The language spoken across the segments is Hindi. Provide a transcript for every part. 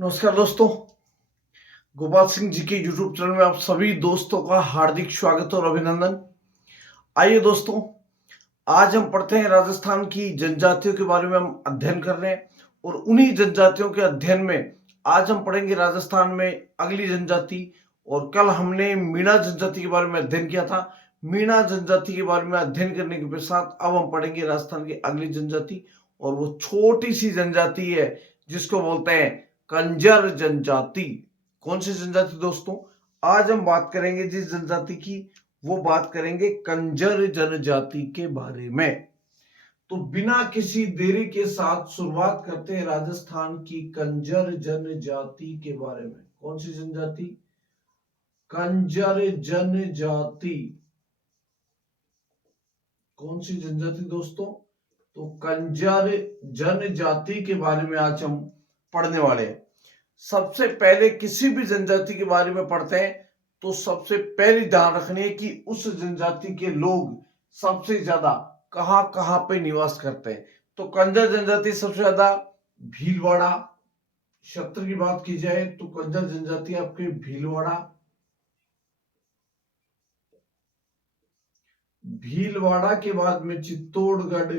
नमस्कार दोस्तों, गोपाल सिंह जी के यूट्यूब चैनल में आप सभी दोस्तों का हार्दिक स्वागत और अभिनंदन। आइए दोस्तों, आज हम पढ़ते हैं राजस्थान की जनजातियों के बारे में हम अध्ययन कर रहे हैं और उन्हीं जनजातियों के अध्ययन में आज हम पढ़ेंगे राजस्थान में अगली जनजाति। और कल हमने मीणा जनजाति के बारे में अध्ययन किया था। मीणा जनजाति के बारे में अध्ययन करने के पश्चात अब हम पढ़ेंगे राजस्थान की अगली जनजाति, और वो छोटी सी जनजाति है जिसको बोलते हैं कंजर जनजाति। कौन सी जनजाति दोस्तों? आज हम बात करेंगे जिस जनजाति की, वो बात करेंगे कंजर जनजाति के बारे में। तो बिना किसी देरी के साथ शुरुआत करते हैं राजस्थान की कंजर जनजाति के बारे में। कौन सी जनजाति? कंजर जनजाति। कौन सी जनजाति दोस्तों? तो कंजर जनजाति के बारे में आज हम पढ़ने वाले हैं। सबसे पहले किसी भी जनजाति के बारे में पढ़ते हैं तो सबसे पहले ध्यान रखनी है कि उस जनजाति के लोग सबसे ज्यादा कहां कहां पे निवास करते हैं। तो कंजर जनजाति सबसे ज्यादा भीलवाड़ा, क्षेत्र की बात की जाए तो कंजर जनजाति आपके भीलवाड़ा, भीलवाड़ा के बाद में चित्तौड़गढ़,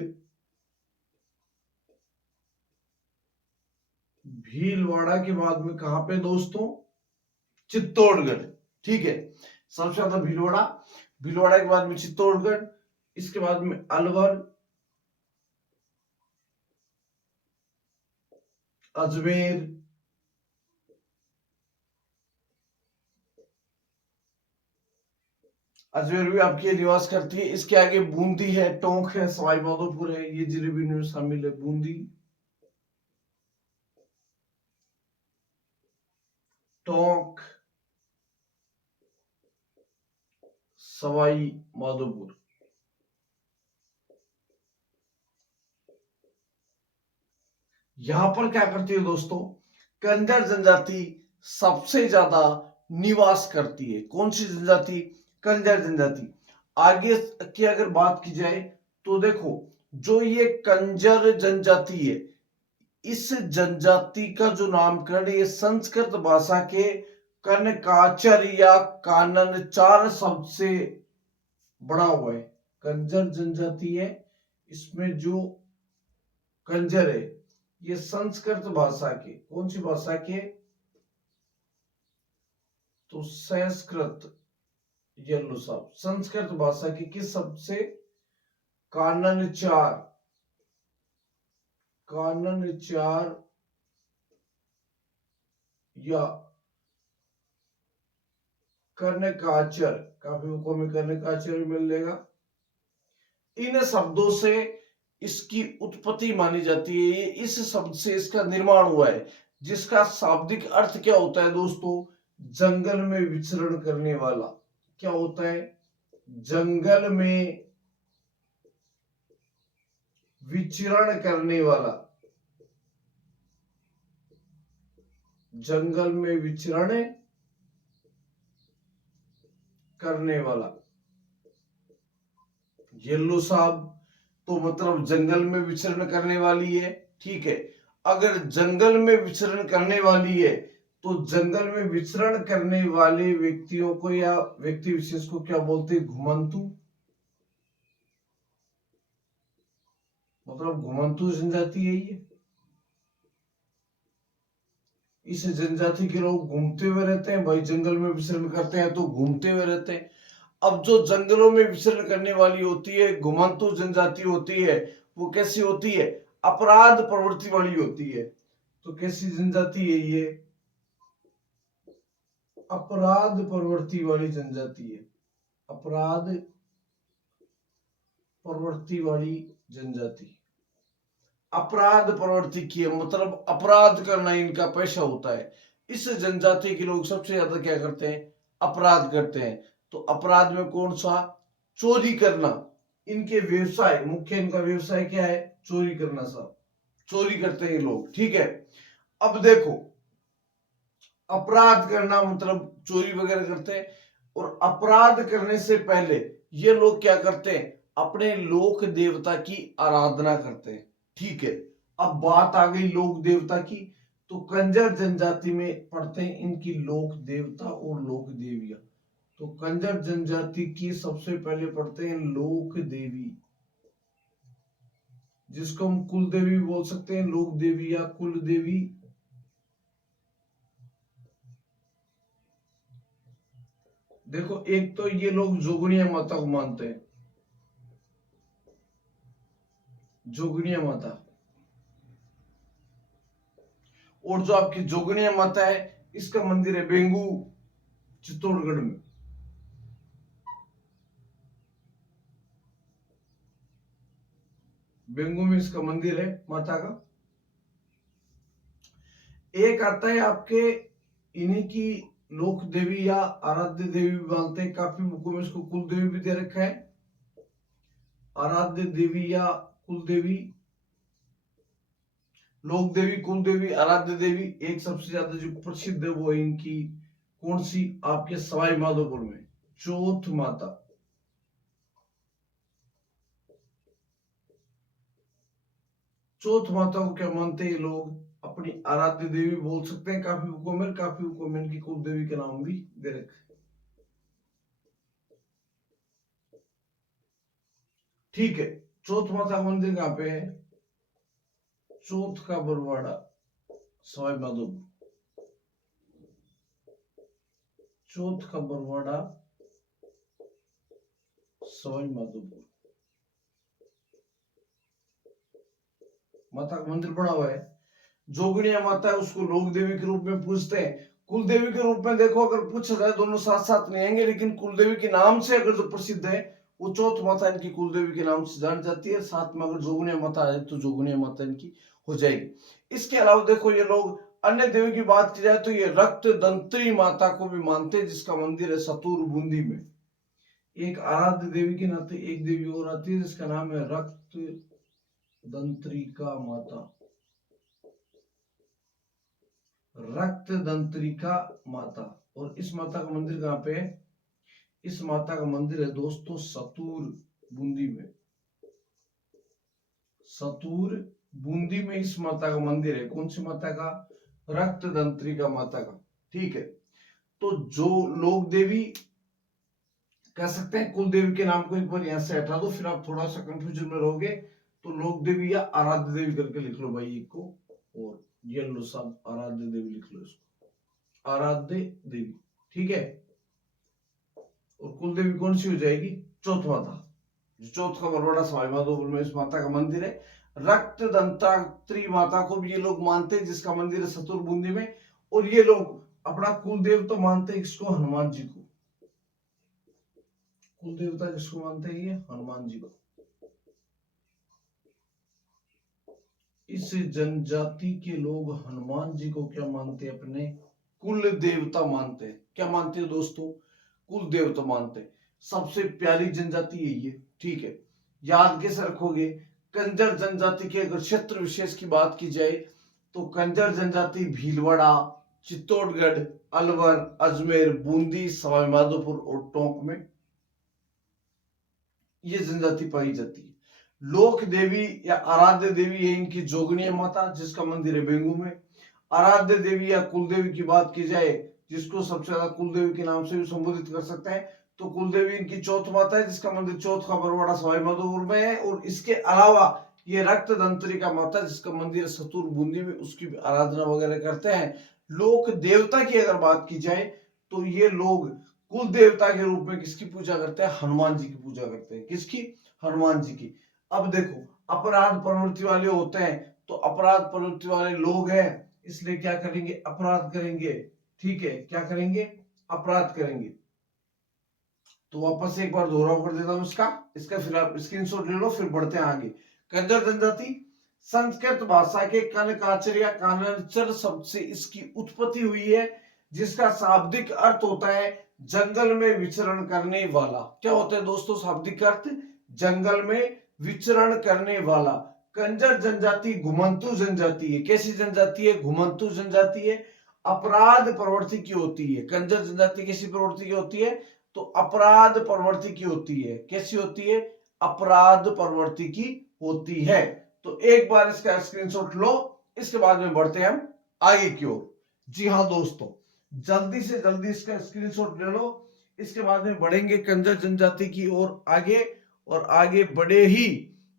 भीलवाड़ा के बाद में कहां पे दोस्तों? चित्तौड़गढ़। ठीक है, सबसे ज्यादा भीलवाड़ा, भीलवाड़ा के बाद में चित्तौड़गढ़, इसके बाद में अलवर, अजमेर, अजमेर भी आपकी निवास करती है। इसके आगे बूंदी है, टोंक है, सवाई माधोपुर है, ये जिले भी इनमें शामिल है। बूंदी, टोंक, सवाई माधोपुर। यहां पर क्या करती है दोस्तों? कंजर जनजाति सबसे ज्यादा निवास करती है। कौन सी जनजाति? कंजर जनजाति। आगे की अगर बात की जाए तो देखो, जो ये कंजर जनजाति है, इस जनजाति का जो नामकरण ये संस्कृत भाषा के कनकाचर या काननचार शब्द से बड़ा हुआ है। कंजर जनजाति है, इसमें जो कंजर है ये संस्कृत भाषा के, कौन सी भाषा के? तो संस्कृत, ये लो साहब, संस्कृत भाषा के किस शब्द से? काननचार, काननचार या कर्णकाचर, काफी बुकों में कर्णकाचर भी मिल जाएगा। इन शब्दों से इसकी उत्पत्ति मानी जाती है। इस शब्द से इसका निर्माण हुआ है, जिसका शाब्दिक अर्थ क्या होता है दोस्तों? जंगल में विचरण करने वाला। क्या होता है? जंगल में विचरण करने वाला, जंगल में विचरण करने वाला। येलो साहब, तो मतलब जंगल में विचरण करने वाली है। ठीक है, अगर जंगल में विचरण करने वाली है तो जंगल में विचरण करने वाले व्यक्तियों को या व्यक्ति विशेष को क्या बोलते हैं? घुमंतु। मतलब घुमंतु जनजाति है ये। इस जनजाति के लोग घूमते हुए रहते हैं भाई, जंगल में विचरण करते हैं तो घूमते हुए रहते हैं। अब जो जंगलों में विचरण करने वाली होती है, घुमंतु जनजाति होती है, वो कैसी होती है? अपराध प्रवृत्ति वाली होती है। तो कैसी जनजाति है ये? अपराध प्रवृत्ति वाली जनजाति है। अपराध प्रवृत्ति वाली जनजाति। अपराध प्रवृत्ति की है, मतलब अपराध करना इनका पेशा होता है। इस जनजाति के लोग सबसे ज्यादा क्या करते हैं? अपराध करते हैं। तो अपराध में कौन सा? चोरी करना। इनके व्यवसाय, मुख्य इनका व्यवसाय क्या है? चोरी करना साहब, चोरी करते हैं ये लोग। ठीक है, अब देखो, अपराध करना मतलब चोरी वगैरह करते हैं, और अपराध करने से पहले ये लोग क्या करते हैं? अपने लोक देवता की आराधना करते हैं। ठीक है, अब बात आ गई लोक देवता की, तो कंजर जनजाति में पढ़ते हैं इनकी लोक देवता और लोक देविया। तो कंजर जनजाति की सबसे पहले पढ़ते हैं लोक देवी, जिसको हम कुल देवी भी बोल सकते हैं, लोक देवी या कुल देवी। देखो, एक तो ये लोग जोगनिया माता को मानते हैं, जोगनिया माता। और जो आपकी जोगनिया माता है, इसका मंदिर है बेंगू, चित्तौड़गढ़ में। बेंगू में इसका मंदिर है माता का। एक आता है आपके इन्हीं की लोक देवी या आराध्य देवी भी मानते हैं, काफी बुकों में इसको कुल देवी भी दे रखा है। आराध्य देवी या कुल देवी, लोक देवी, कुल देवी, आराध्य देवी। एक सबसे ज्यादा जो प्रसिद्ध है वो है इनकी कौन सी, आपके सवाई माधोपुर में चौथ माता। चौथ माता को क्या मानते हैं ये लोग, अपनी आराध्य देवी बोल सकते हैं। काफी बुकों में, काफी बुकों में इनकी कुल देवी के नाम भी दे रखे। ठीक है, चौथ माता का मंदिर कहाँ पे है, चौथ का बरवाड़ा, सवाई माधोपुर। चौथ का बरवाड़ा, सवाई माधोपुर। माता का मंदिर बना हुआ है। जोगनिया माता है, उसको लोक देवी के रूप में पूजते हैं। कुल देवी के रूप में देखो अगर पूछा जाए, दोनों साथ साथ नहीं आएंगे, लेकिन कुल देवी के नाम से अगर जो प्रसिद्ध है वो चौथ माता इनकी कुल देवी के नाम से जानी जाती है। साथ में अगर जोगनिया माता आए तो जोगनिया माता इनकी हो जाएगी। इसके अलावा देखो, ये लोग अन्य देवी की बात की जाए तो ये रक्त दंत्री माता को भी मानते हैं, जिसका मंदिर है सतूर बूंदी में। एक आराध्य देवी के नाते एक देवी और आती है जिसका नाम है रक्त दंत्रिका माता, रक्त दंत्रिका माता। और इस माता का मंदिर कहाँ पे है, इस माता का मंदिर है दोस्तों सतूर बूंदी में। सतूर बूंदी में इस माता का मंदिर है। कौन सी माता का, रक्त दंत्रिका माता का। ठीक है, तो जो लोक देवी कह सकते हैं, कुल देवी के नाम को एक बार यहां से हटा दो, फिर आप थोड़ा सा कंफ्यूजन में रहोगे। तो लोक देवी या आराध्य देवी करके लिख लो भाई एक को, और ये लो सब आराध्य देवी लिख लो इसको, आराध्य देवी। ठीक है, और कुल देवी कौन सी हो जाएगी, चौथ माता। जो चौथ का बरवाड़ा सवाई माधोपुर में इस माता का मंदिर है। रक्त दंतात्री माता को भी ये लोग मानते हैं, जिसका मंदिर है सतुर बूंदी में। और ये लोग अपना कुल देव तो मानते हैं किसको, हनुमान जी को। कुल देवता किसको मानते हैं, ये हनुमान जी को। इस जनजाति के लोग हनुमान जी को क्या मानते हैं, अपने कुल देवता मानते हैं। क्या मानते हैं दोस्तों, कुल देवता मानते हैं। सबसे प्यारी जनजाति यही है। ठीक है, याद कैसे रखोगे, कंजर जनजाति के अगर क्षेत्र विशेष की बात की जाए तो कंजर जनजाति भीलवाड़ा, चित्तौड़गढ़, अलवर, अजमेर, बूंदी, सवाई माधोपुर और टोंक में ये जनजाति पाई जाती है। लोक देवी या आराध्य देवी है इनकी जोगनिया माता, जिसका मंदिर है बेंगू में। आराध्य देवी या कुल देवी की बात की जाए, जिसको सबसे ज्यादा कुल देवी के नाम से भी संबोधित कर सकते हैं, तो कुल देवी इनकी चौथ माता है, जिसका मंदिर चौथ का बरवाड़ा सवाई माधोपुर में है। और इसके अलावा ये रक्त दंत्रिका माता, जिसका मंदिर है सतुर बूंदी में, उसकी भी आराधना वगैरह करते हैं। लोक देवता की अगर बात की जाए तो ये लोग कुल देवता के रूप में किसकी पूजा करते हैं, हनुमान जी की पूजा करते हैं। किसकी, हनुमान जी की। अब देखो, अपराध प्रवृत्ति वाले होते हैं, तो अपराध प्रवृत्ति वाले लोग हैं, इसलिए क्या करेंगे, अपराध करेंगे। ठीक है, क्या करेंगे, अपराध करेंगे। तो वापस एक बार दोहराव कर देता हूं इसका फिर आप स्क्रीनशॉट ले लो, फिर बढ़ते हैं आगे। कंजर जनजाति संस्कृत भाषा के कनकाचर या कानचर शब्द से इसकी उत्पत्ति हुई है, जिसका शाब्दिक अर्थ होता है जंगल में विचरण करने वाला। क्या होता है दोस्तों शाब्दिक अर्थ, जंगल में विचरण करने वाला। कंजर जनजाति घुमंतु जनजाति है। कैसी जनजाति है, घुमंतु जनजाति है। अपराध प्रवृत्ति की होती है। कंजर जनजाति कैसी प्रवृत्ति की होती है, तो अपराध प्रवृत्ति की होती है। कैसी होती है, अपराध प्रवृत्ति की होती है। तो एक बार इसका स्क्रीनशॉट लो, इसके बाद में बढ़ते हैं हम आगे की ओर। जी हाँ दोस्तों, जल्दी से जल्दी इसका स्क्रीनशॉट ले लो, इसके बाद में बढ़ेंगे कंजर जनजाति की ओर आगे, और आगे बड़े ही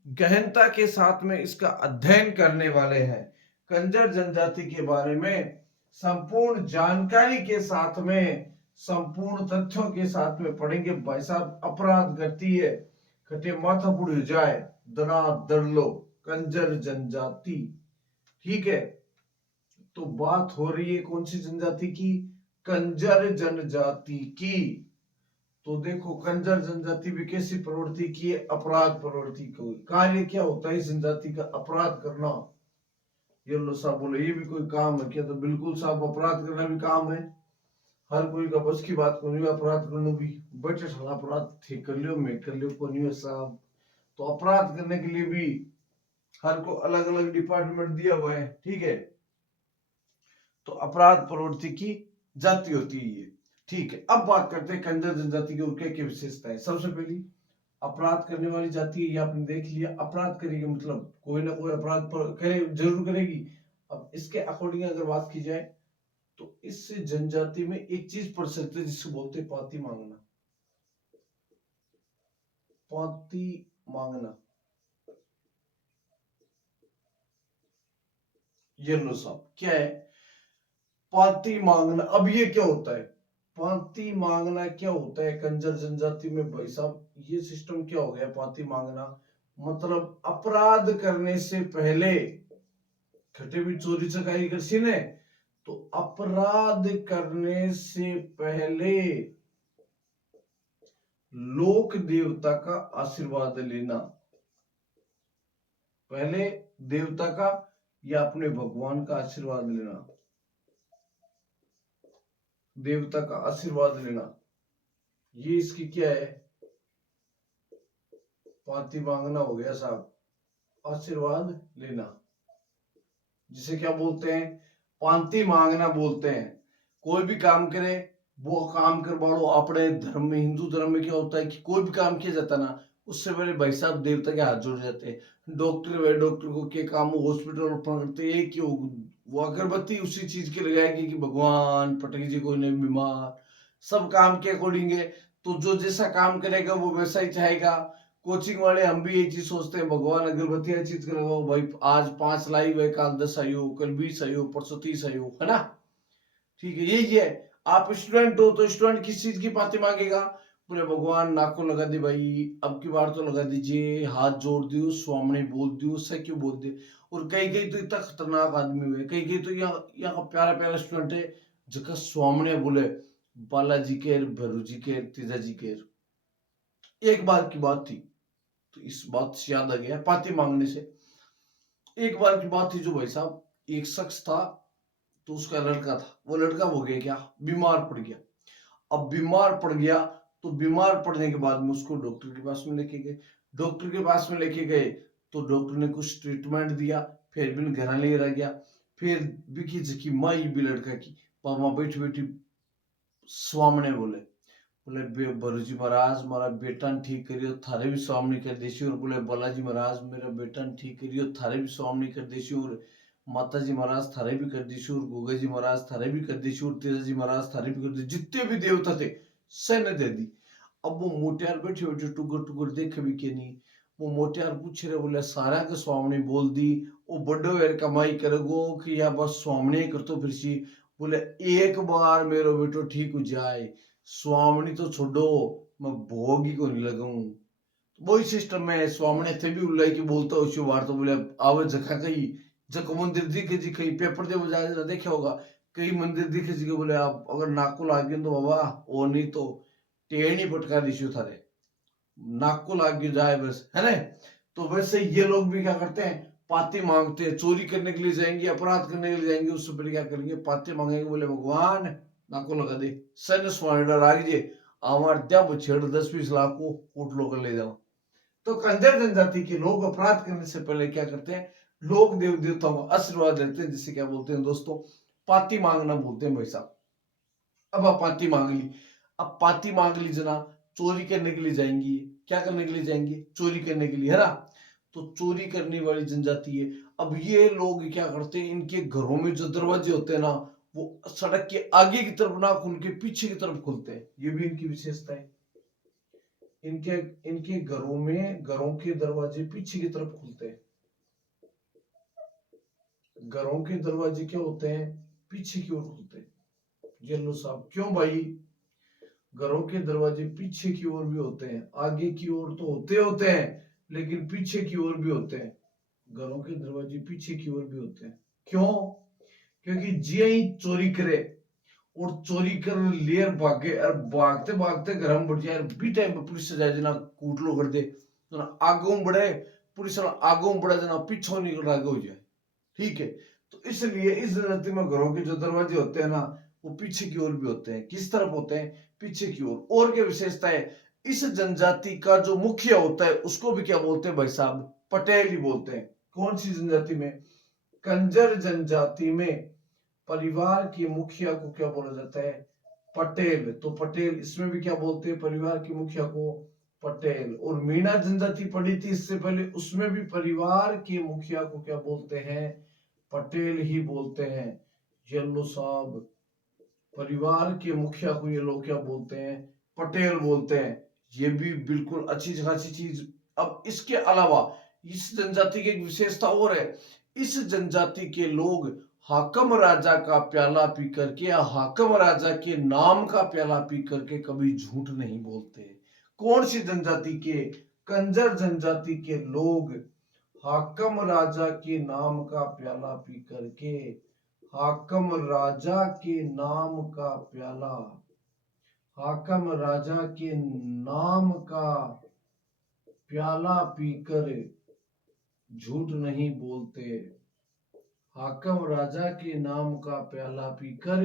गहनता के साथ में इसका अध्ययन करने वाले हैं। कंजर जनजाति के बारे में संपूर्ण जानकारी के साथ में, संपूर्ण तथ्यों के साथ में पढ़ेंगे। भाई साहब, अपराध करती है, कटे माथा बुढ़ जाए, दरा दर लो, कंजर जनजाति। ठीक है, तो बात हो रही है कौन सी जनजाति की? कंजर जनजाति की। तो देखो, कंजर जनजाति भी कैसी प्रवृत्ति की है? अपराध प्रवृत्ति को। कार्य क्या होता है इस जनजाति का? अपराध करना। ये लो साहब बोले ये भी कोई काम है क्या? तो बिल्कुल साहब, अपराध करना भी काम है। हर कोई का बस की बात को नहीं अपराध करना भी। बटे अपराध ठीक कर लियो, मैं कर लियो, को नहीं साहब। तो अपराध करने के लिए भी हर को अलग अलग डिपार्टमेंट दिया हुआ है। ठीक है, तो अपराध प्रवृत्ति की जाति होती है ये। ठीक है, अब बात करते हैं कंजर जनजाति की और क्या क्या विशेषता है। सबसे पहली, अपराध करने वाली जाति है, ये आपने देख लिया। अपराध करेगी मतलब कोई ना कोई अपराध करे, जरूर करेगी। अब इसके अकॉर्डिंग अगर बात की जाए तो इस जनजाति में एक चीज प्रचलित है जिसको बोलते हैं पाती मांगना। पाती मांगना, ये लो साहब क्या है पाती मांगना। अब ये क्या होता है? पाती मांगना क्या होता है कंजर जनजाति में? भाई साहब, ये सिस्टम क्या हो गया? पाती मांगना मतलब अपराध करने से पहले, खटे भी चोरी चकारी कर सी ने, तो अपराध करने से पहले लोक देवता का आशीर्वाद लेना। पहले देवता का या अपने भगवान का आशीर्वाद लेना, देवता का आशीर्वाद लेना, ये इसकी क्या है? पाती मांगना हो गया साहब, आशीर्वाद लेना, जिसे क्या बोलते हैं? पांति मांगना बोलते हैं। कोई भी काम करे, वो काम करवाओ। अपने धर्म में, हिंदू धर्म में क्या होता है कि कोई भी काम किया जाता ना, उससे पहले भाई साहब देवता के हाथ जोड़ जाते हैं। डॉक्टर वे डॉक्टर को क्या काम, हॉस्पिटल ओपन करते हैं कि वो अगरबत्ती उसी चीज की लगाएगी कि भगवान पटक जी कोई नहीं बीमार। सब काम के अकॉर्डिंग है, तो जो जैसा काम करेगा वो वैसा ही चाहेगा। कोचिंग वाले हम भी यही चीज सोचते हैं, भगवान अगरबत्ती हर चीज का लगाओ भाई। आज 5 लाई हुए, कल 10 आई हो, कल 20 आई हो, परसों 30 आई हो, है ना? ठीक है, यही है। आप स्टूडेंट हो तो स्टूडेंट किस चीज की पाती मांगेगा? बोले भगवान नाको लगा दे भाई, अब की बार तो लगा दीजिए, हाथ जोड़ दियो, स्वामी बोल दियो, उससे क्यों बोल दे। और कई कई तो इतना खतरनाक आदमी हुए, कई कई तो यहाँ का प्यारा प्यारा स्टूडेंट है जगह स्वामी बोले बालाजी के, भैरू जी के, तेजा जी के। एक बार की बात थी, तो इस बात से याद आ गया पाती मांगने से। एक बार की बात थी जो भाई साहब, एक शख्स था, तो उसका लड़का था, वो लड़का हो गया क्या, बीमार पड़ गया। अब बीमार पड़ गया, तो बीमार पड़ने के बाद में उसको डॉक्टर के पास में लेके गए। डॉक्टर के पास में लेके गए तो डॉक्टर ने कुछ ट्रीटमेंट दिया, फिर भी घर ले रह गया। फिर बिकी जकी माई भी लड़का की पापा बैठी बैठी स्वामने बोले, बोले बरूजी महाराज मारा बेटा ने ठीक करियो, थारे भी स्वामी कर देसी। और बोले बालाजी महाराज मेरा बेटा ने ठीक करियो, थारे भी स्वामी कर देसी। और माता जी महाराज थारे भी कर देसी। और गोगा जी महाराज थारे भी कर देसी। और तेजा जी महाराज थारे भी कर दी। जितने भी देवता थे सैन्य दे दी। अब वो मोटियार बैठे बैठे टुकर टुकर देखे भी के नहीं। वो मोटियार पूछ रहे, बोले सारा के स्वामी बोल दी, वो बड़ो यार कमाई करेगो कि या बस स्वामी कर तो फिर सी। बोले एक बार मेरो बेटो ठीक हो जाए, स्वामी तो छोड़ो, मैं भोग ही को नहीं लगाऊं। वही सिस्टम है, स्वामी थे भी उल्लाई की बोलता उसी बार। तो बोले आवे जखा कही, जक मंदिर दिखे जी कहीं पेपर दे बजाय देखा होगा, कई मंदिर दिखे जी के बोले आप अगर नाको लाग गए तो बाबा, वो नहीं तो टेढ़ी पटका दीशु थारे, नाक को लाग जाए बस, है ना? तो वैसे ये लोग भी क्या करते हैं, पाते मांगते हैं। चोरी करने के लिए जाएंगे, अपराध करने के लिए जाएंगे, उससे पहले क्या करेंगे, पाते मांगेंगे। बोले भगवान नाको लगा दे, सन स्वामी आगे जे आमार त्या छेड़ 10-20 लाख को कोट लोग ले जाओ। तो कंजर जनजाति के लोग अपराध करने से पहले क्या करते हैं, लोग देव देवताओं का आशीर्वाद लेते हैं, जिसे क्या बोलते हैं दोस्तों, पाती मांगना बोलते हैं भाई साहब। अब आप पाती मांग ली, अब पाती मांग ली जना, चोरी करने के लिए जाएंगी, क्या करने के लिए जाएंगे? चोरी करने के लिए, है ना? तो चोरी करने वाली जनजाति है। अब ये लोग क्या करते हैं, इनके घरों में जो दरवाजे होते हैं ना, वो सड़क के आगे की तरफ ना खुल के पीछे की तरफ खुलते हैं। ये भी इनकी विशेषता है। इनके इनके घरों के दरवाजे पीछे की तरफ खुलते हैं। घरों के दरवाजे क्या होते हैं? पीछे की ओर खुलते हैं। ये लो साहब, क्यों भाई? घरों के दरवाजे पीछे की ओर भी होते हैं, आगे की ओर तो होते हैं, लेकिन पीछे की ओर भी होते हैं। घरों के दरवाजे पीछे की ओर भी होते हैं। क्यों? क्योंकि जिया ही चोरी करे और चोरी कर लेर भागे और भागते भागते घर में बढ़ जाए, बी टाइम पे पुलिस से जाए जना कूट लो कर दे, तो ना आगू बढ़े पुलिस वाला, आगू बढ़े जना पीछे निकल आगे हो जाए। ठीक है, तो इसलिए इस जनजाति में घरों के जो दरवाजे होते हैं ना, वो पीछे की ओर भी होते हैं। किस तरफ होते हैं? पीछे की ओर। और क्या विशेषता है? इस जनजाति का जो मुखिया होता है उसको भी क्या बोलते हैं भाई साहब? पटेल ही बोलते हैं। कौन सी जनजाति में? कंजर जनजाति में परिवार के मुखिया को क्या बोला जाता है? पटेल। तो पटेल, इसमें भी क्या बोलते हैं परिवार के मुखिया को? पटेल। और मीणा जनजाति पढ़ी थी इससे पहले, उसमें भी परिवार के मुखिया को क्या बोलते हैं? पटेल ही बोलते हैं। ये लो साहब, परिवार के मुखिया को ये लोग क्या बोलते हैं? पटेल बोलते हैं। ये भी बिल्कुल अच्छी खासी चीज। अब इसके अलावा इस जनजाति की एक विशेषता और है। इस जनजाति के लोग हाकम राजा का प्याला पी करके या हाकम राजा के नाम का प्याला पी करके कभी झूठ नहीं बोलते। कौन सी जनजाति के? कंजर जनजाति के लोग हाकम राजा के नाम का प्याला पी करके, हाकम राजा के नाम का प्याला, हाकम राजा के नाम का प्याला पीकर झूठ नहीं बोलते। हाकम राजा के नाम का प्याला पीकर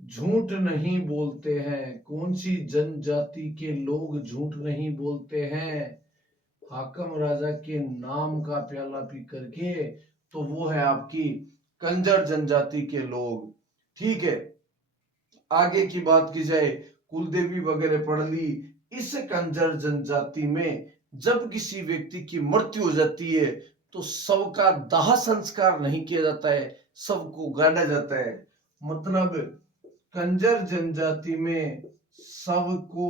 झूठ नहीं बोलते हैं। कौन सी जनजाति के लोग झूठ नहीं बोलते हैं? हाकम राजा के नाम का प्याला पी करके, तो वो है आपकी कंजर जनजाति के लोग। ठीक है, आगे की बात की जाए, कुलदेवी वगैरह पढ़ ली। इस कंजर जनजाति में जब किसी व्यक्ति की मृत्यु हो जाती है तो शव का दाह संस्कार नहीं किया जाता है, शव को गाड़ा जाता है। मतलब कंजर जनजाति में शव को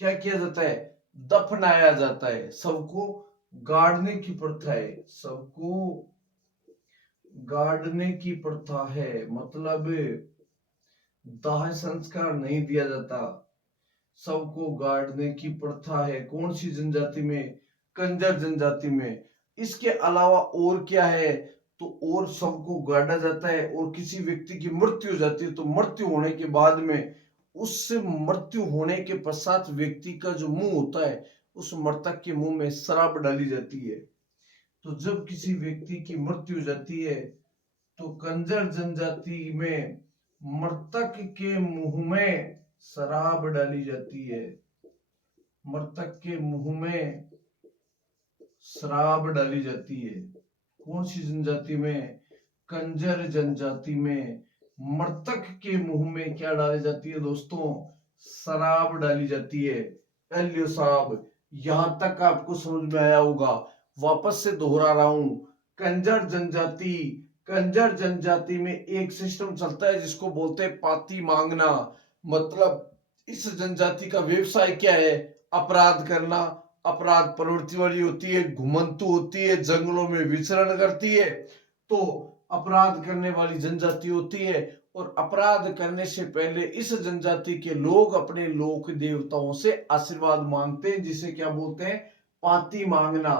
क्या किया जाता है? दफनाया जाता है। शव को गाड़ने की प्रथा है, शव को गाड़ने की प्रथा है। मतलब दाह संस्कार नहीं दिया जाता, शव को गाड़ने की प्रथा है। कौन सी जनजाति में? कंजर जनजाति में। इसके अलावा और क्या है? तो और शव को गाड़ा जाता है, और किसी व्यक्ति की मृत्यु हो जाती है तो मृत्यु होने के बाद में, उस मृत्यु होने के पश्चात व्यक्ति का जो मुंह होता है, उस मृतक के मुंह में शराब डाली जाती है। तो जब किसी व्यक्ति की मृत्यु हो जाती है तो कंजर जनजाति में मृतक के मुंह में शराब डाली जाती है। मृतक के मुंह में शराब डाली जाती है। कौन सी जनजाति में? कंजर जनजाति में मृतक के मुंह में क्या डाली जाती है दोस्तों? शराब डाली जाती है। एलियो साहब, यहां तक आपको समझ में आया होगा। वापस से दोहरा रहा हूं, कंजर जनजाति, कंजर जनजाति में एक सिस्टम चलता है जिसको बोलते हैं पाती मांगना। मतलब इस जनजाति का व्यवसाय क्या है? अपराध करना। अपराध प्रवृत्ति वाली होती है, घुमंतु होती है, जंगलों में विचरण करती है। तो अपराध करने वाली जनजाति होती है, और अपराध करने से पहले इस जनजाति के लोग अपने लोक देवताओं से आशीर्वाद मांगते हैं, जिसे क्या बोलते हैं? पाती मांगना।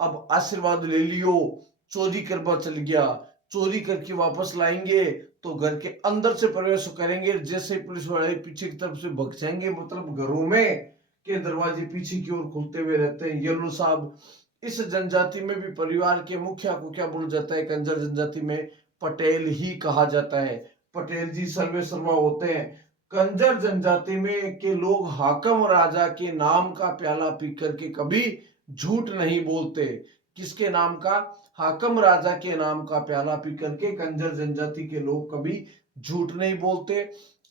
अब आशीर्वाद ले लियो, चोरी करवा चल गया, चोरी करके वापस लाएंगे तो घर के अंदर से प्रवेश करेंगे, जैसे पुलिस वाले पीछे की तरफ से भग जाएंगे। मतलब घरों में के दरवाजे पीछे की ओर खुलते हुए रहते हैं। येलो साहब, इस जनजाति में भी परिवार के मुखिया को क्या बोला जाता है? कंजर जनजाति में पटेल ही कहा जाता है। पटेल जी सर्वे सर्वा होते हैं। कंजर जनजाति में के लोग हाकम राजा के नाम का प्याला पी करके कभी झूठ नहीं बोलते। किसके नाम का? हाकम राजा के नाम का प्याला पी करके कंजर जनजाति के लोग कभी झूठ नहीं बोलते।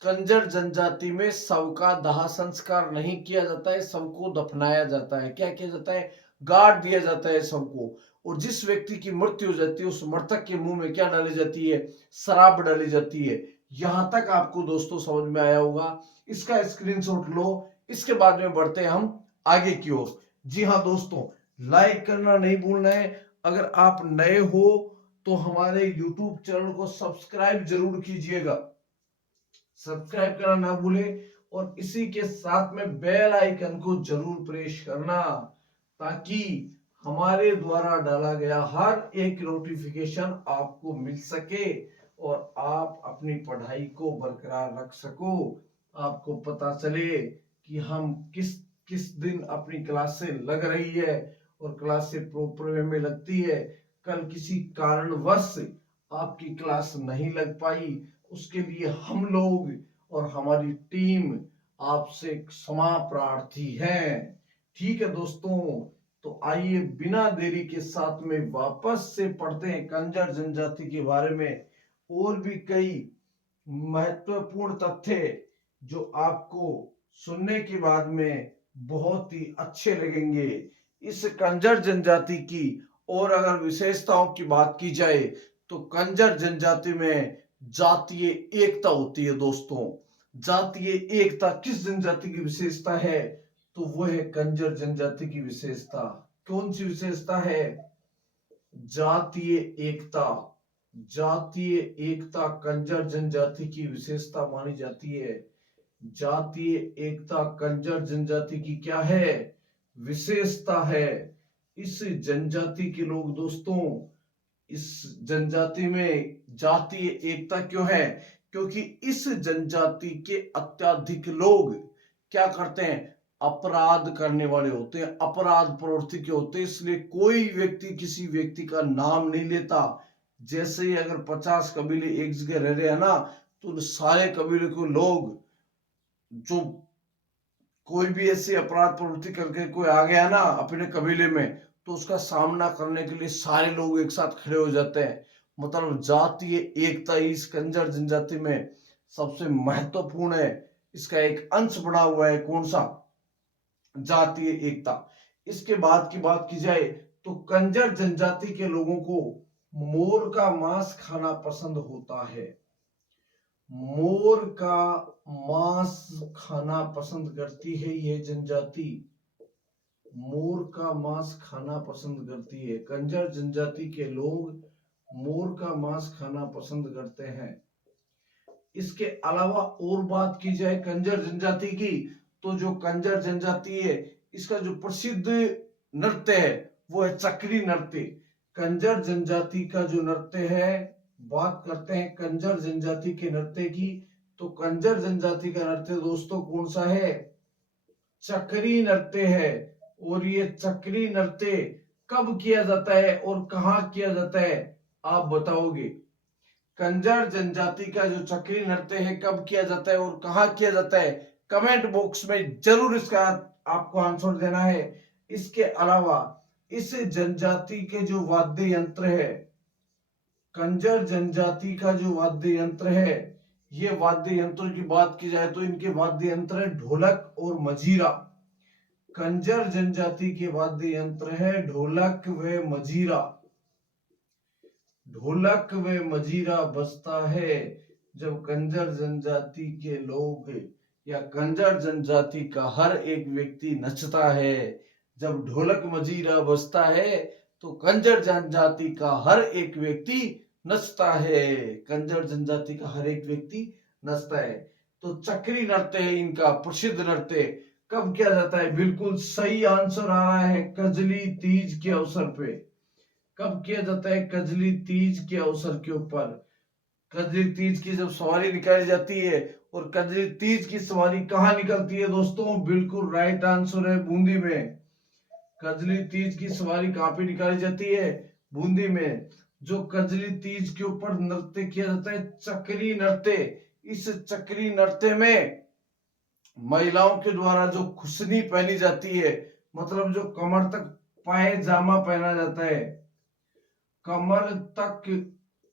कंजर जनजाति में शव का दाह संस्कार नहीं किया जाता है, शव को दफनाया जाता है। क्या किया जाता है? गाड़ दिया जाता है शव को। और जिस व्यक्ति की मृत्यु हो जाती है उस मृतक के मुंह में क्या डाली जाती है? शराब डाली जाती है। यहां तक आपको दोस्तों समझ में आया होगा। इसका स्क्रीनशॉट लो। इसके बाद में बढ़ते हैं हम आगे की ओर। जी हाँ दोस्तों, लाइक करना नहीं भूलना है। अगर आप नए हो तो हमारे YouTube चैनल को सब्सक्राइब जरूर कीजिएगा, सब्सक्राइब करना ना भूले। और इसी के साथ में बेल आइकन को जरूर प्रेस करना, ताकि हमारे द्वारा डाला गया हर एक नोटिफिकेशन आपको मिल सके और आप अपनी पढ़ाई को बरकरार रख सको। आपको पता चले कि हम किस किस दिन अपनी क्लास से लग रही है और क्लास से प्रॉपर वे में लगती है। कल किसी कारणवश आपकी क्लास नहीं लग पाई, उसके लिए हम लोग और हमारी टीम आपसे क्षमा प्रार्थी है। ठीक है दोस्तों, तो आइए बिना देरी के साथ में वापस से पढ़ते हैं कंजर जनजाति के बारे में। और भी कई महत्वपूर्ण तथ्य जो आपको सुनने के बाद में बहुत ही अच्छे लगेंगे इस कंजर जनजाति की। और अगर विशेषताओं की बात की जाए तो कंजर जनजाति में जातीय एकता होती है दोस्तों। जातीय एकता किस जनजाति की विशेषता है? तो वो है कंजर जनजाति की विशेषता। कौन सी विशेषता है? जातीय एकता। जातीय एकता कंजर जनजाति की विशेषता मानी जाती है। जातीय एकता कंजर जनजाति की क्या है? विशेषता है। इस जनजाति के लोग दोस्तों, इस जनजाति में जातीय एकता क्यों है? क्योंकि इस जनजाति के अत्यधिक लोग क्या करते हैं? अपराध करने वाले होते हैं, अपराध प्रवृत्ति के होते हैं। इसलिए कोई व्यक्ति किसी व्यक्ति का नाम नहीं लेता। जैसे ही अगर 50 कबीले एक जगह रह रहे हैं ना, तो सारे कबीले को लोग, जो कोई भी ऐसी अपराध प्रवृत्ति करके कोई आ गया ना अपने कबीले में, तो उसका सामना करने के लिए सारे लोग एक साथ खड़े हो जाते हैं। मतलब जातीय एकता इस कंजर जनजाति में सबसे महत्वपूर्ण है। इसका एक अंश बना हुआ है। कौन सा? जातीय एकता। इसके बाद की बात की जाए तो कंजर जनजाति के लोगों को मोर का मांस खाना पसंद होता है। मोर का मांस खाना पसंद करती है यह जनजाति। मोर का मांस खाना पसंद करती है। कंजर जनजाति के लोग मोर का मांस खाना पसंद करते हैं। इसके अलावा और बात की जाए कंजर जनजाति की, तो जो कंजर जनजाति है इसका जो प्रसिद्ध नृत्य है वो है चक्री नृत्य। कंजर जनजाति का जो नृत्य है, बात करते हैं कंजर जनजाति के नृत्य की, तो कंजर जनजाति का नृत्य दोस्तों कौन सा है? चक्री नृत्य है। और ये चक्री नृत्य कब किया जाता है और कहां किया जाता है? आप बताओगे? कंजर जनजाति का जो चक्री नृत्य है कब किया जाता है और कहां किया जाता है? कमेंट बॉक्स में जरूर इसका आपको आंसर देना है। इसके अलावा इस जनजाति के जो वाद्य यंत्र है, कंजर जनजाति का जो वाद्य यंत्र है, ये वाद्य यंत्र की बात की जाए तो इनके वाद्य यंत्र है ढोलक और मजीरा। कंजर जनजाति के वाद्य यंत्र है ढोलक व मजीरा। ढोलक व मजीरा बजता है जब कंजर जनजाति के लोग या कंजर जनजाति का हर एक व्यक्ति नचता है। जब ढोलक मजीरा बजता है तो कंजर जनजाति का हर एक व्यक्ति नचता है। कंजर जनजाति का हर एक व्यक्ति नचता है। तो चक्री नृत्य है इनका प्रसिद्ध नृत्य। कब किया जाता है? बिल्कुल सही आंसर आ रहा है, कजली तीज के अवसर पे। कब किया जाता है? कजली तीज के अवसर के ऊपर। कजली तीज की जब सवारी निकाली जाती है, और कजली तीज की सवारी कहाँ निकलती है दोस्तों? बिल्कुल राइट आंसर है, बूंदी में। कजली तीज की सवारी कहाँ पे निकाली जाती है? बूंदी में। जो कजली तीज के ऊपर नृत्य किया जाता है चक्री नृत्य। इस चक्री नृत्य में महिलाओं के द्वारा जो खुसनी पहनी जाती है, मतलब जो कमर तक पायजामा पहना जाता है, कमर तक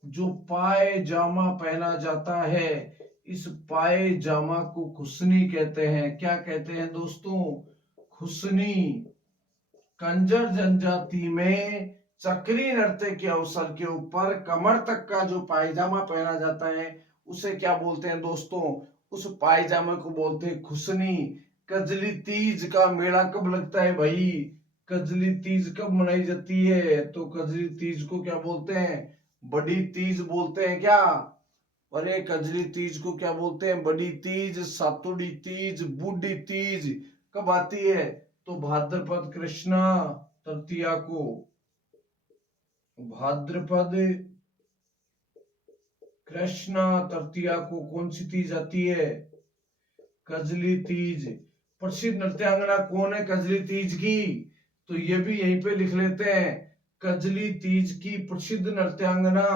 जो पायजामा पहना जाता है, इस पायजामा को खुसनी कहते हैं। क्या कहते हैं दोस्तों? खुसनी। कंजर जनजाति में चक्री नृत्य के अवसर के ऊपर कमर तक का जो पायजामा पहना जाता है उसे क्या बोलते हैं दोस्तों? उस पायजामे को बोलते हैं खुसनी। कजली तीज का मेला कब लगता है भाई? कजली तीज कब मनाई जाती है? तो कजली तीज को क्या बोलते हैं? बड़ी तीज बोलते हैं क्या? अरे कजली तीज को क्या बोलते हैं? बड़ी तीज, सातुड़ी तीज, बूढ़ी तीज कब आती है? तो भाद्रपद कृष्ण तृतीया को। भाद्रपद कृष्ण तृतीया को कौन सी तीज आती है? कजली तीज। प्रसिद्ध नृत्यांगना कौन है कजली तीज की? तो ये भी यहीं पे लिख लेते हैं। कजली तीज की प्रसिद्ध नृत्यांगना,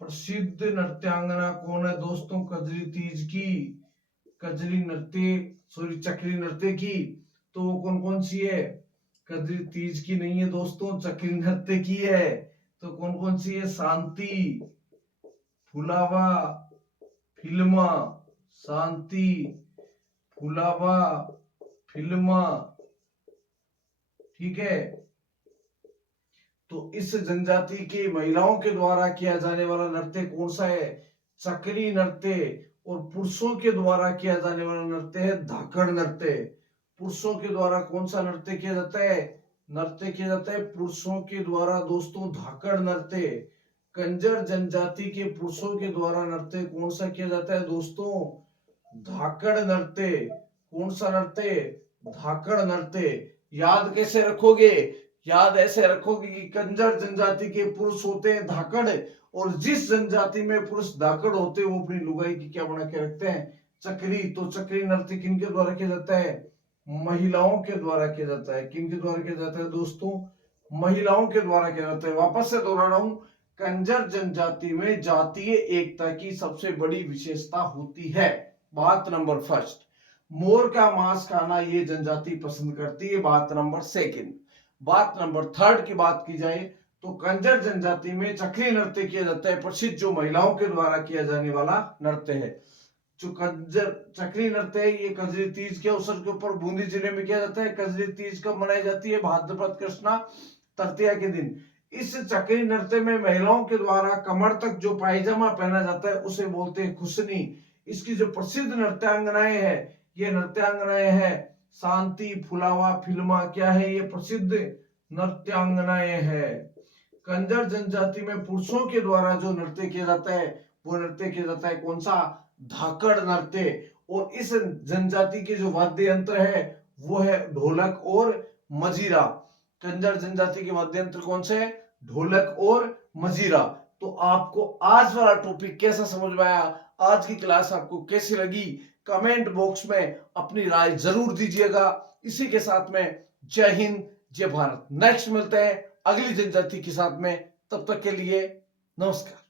प्रसिद्ध नृत्यांगना कौन है दोस्तों कजली तीज की? कजली नृत्य, सॉरी चक्री नृत्य की। तो वो कौन कौन सी है? कजली तीज की नहीं है दोस्तों, चक्री नृत्य की है। तो कौन कौन सी है? शांति, फुलावा, फिल्मा। शांति, फुलावा, फिल्मा। ठीक है। तो इस जनजाति की महिलाओं के द्वारा किया जाने वाला नृत्य कौन सा है? चक्री नृत्य। और पुरुषों के द्वारा किया जाने वाला नृत्य है धाकड़ नृत्य। पुरुषों के द्वारा कौन सा नृत्य किया जाता है? नृत्य किया जाता है पुरुषों के द्वारा दोस्तों धाकड़ नृत्य। कंजर जनजाति के पुरुषों के द्वारा नृत्य कौन सा किया जाता है दोस्तों? धाकड़ नृत्य। कौन सा नृत्य? धाकड़ नृत्य। याद कैसे रखोगे? याद ऐसे रखोगे कि कंजर जनजाति के पुरुष होते हैं धाकड़, और जिस जनजाति में पुरुष धाकड़ होते हैं वो अपनी लुगाई की क्या बना के रखते हैं? चक्री। तो चक्री नृत्य किनके द्वारा किया जाता है? महिलाओं के द्वारा किया जाता है। किनके द्वारा किया जाता है दोस्तों? महिलाओं के द्वारा किया जाता है। वापस से दोहरा रहा हूं, कंजर जनजाति में जातीय एकता की सबसे बड़ी विशेषता होती है। बात नंबर फर्स्ट, मोर का मांस खाना ये जनजाति पसंद करती है। बात नंबर सेकंड। बात नंबर थर्ड की बात की जाए तो कंजर जनजाति में चक्री नृत्य किया जाता है, प्रसिद्ध जो महिलाओं के द्वारा किया जाने वाला नृत्य है। जो कंजर चक्री नृत्य है ये कजरी तीज के अवसर के ऊपर बूंदी जिले में किया जाता है। कजरी तीज कब मनाई जाती है? भाद्रपद कृष्णा तृतीया के दिन। इस चक्री नृत्य में महिलाओं के द्वारा कमर तक जो पायजामा पहना जाता है उसे बोलते हैं खुसनी। इसकी जो प्रसिद्ध नृत्यांगनाएं है, ये नृत्यांगनाएं है शांति, फुलावा, फिल्मा। क्या है? ये प्रसिद्ध नृत्यांगनाएं है। कंजर जनजाति में पुरुषों के द्वारा जो नृत्य किया जाता है वो नृत्य किया जाता है कौन सा? धाकड़ नृत्य। और इस जनजाति के जो वाद्य यंत्र है वो है ढोलक और मजीरा। कंजर जनजाति के वाद्य यंत्र कौन से है? ढोलक और मजीरा। तो आपको आज वाला टॉपिक कैसा समझ में आया? आज की क्लास आपको कैसी लगी? कमेंट बॉक्स में अपनी राय जरूर दीजिएगा। इसी के साथ में जय हिंद, जय भारत। नेक्स्ट मिलते हैं अगली जनजाति के साथ में, तब तक के लिए नमस्कार।